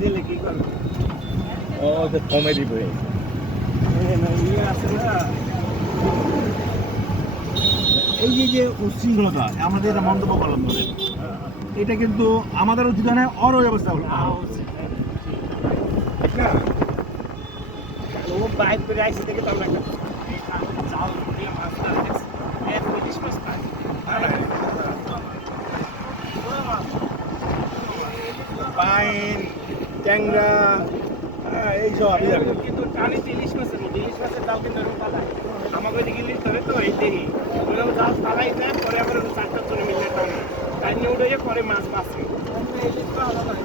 দিলে কি করবো? ও যে কমে দিবে আছে না এই যে উচ্ছৃঙ্খলতা আমাদের এটা মন্তব্য করলাম ধরে এটা কিন্তু আমাদের উচিত নয় অর ব্যবস্থা হলো ঠিক না ও বাইক করে আইসি থেকে তখন একটা চাল দিয়ে মাছ ধরে এত ইলিশ মাছ পায় পাইন ট্যাংরা এইসব কিন্তু টানি ইলিশ মাছের মধ্যে ইলিশ মাছের ডাল কিন্তু এরকম পালায় আমাকে ওইদিকে ইলিশ ধরে তো এই দেখি ওইরকম জাল পালাই যায় পরে আবার চারটা চলে মিলে টানে তাই নিয়ে উঠে পরে মাছ বাঁচবে ইলিশ পাওয়া যায়